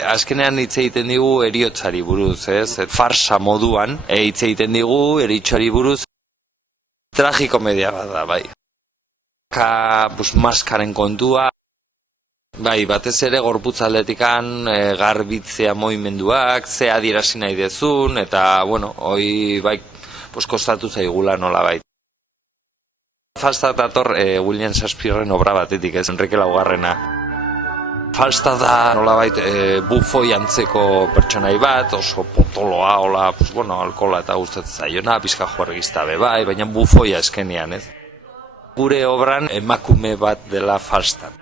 Azkenean hitz egiten digu eriotzari buruz, ez? Farsa moduan hitz egiten digu eritxari buruz. Tragikomedia bat da, bai. Maskaren kontua, bai, batez ere gorputz aldetikan garbitzea movimenduak, ze adierazi nahi dezun, eta, bueno, hoi, bai, kostatu zaigula nola bai. Falstaff dator William Shakespearen obra batetik, ez, Enrique Laugarrena. Falstaff da nolabait bufoi antzeko pertsonai bat, oso potoloa, hola, alkohola eta gustatzen zaiona, pizka juergista be bai, baina bufoia eskenean, ez? Gure obran emakume bat dela Falstaff.